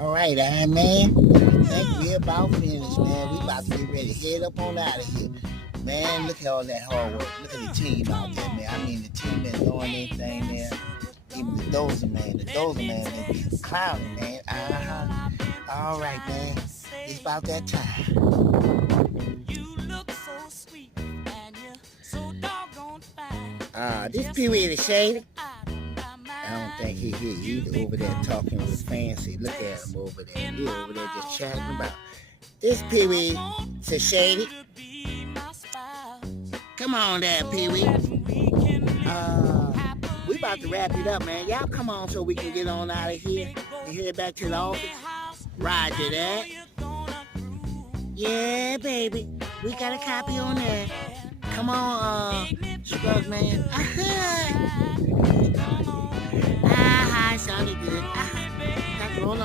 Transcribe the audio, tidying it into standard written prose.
All right, man. I think we about finished, man. We about to get ready to head up on out of here. Man, look at all that hard work. Look at the team out there, man. I mean, the team been doing anything, man. Even the dozer man, they be clowning, man. All right, man. It's about that time. This Pwee the Shady. I don't think he here. He's over there talking with fancy. Look at him over there. He over there just chatting about this Pwee to Shady. Come on there, Pwee. We about to wrap it up, man. Y'all come on so we can get on out of here and head back to the office. Roger that. Yeah, baby. We got a copy on that. Come on, Scrubs, man. Sounded good. Roll on.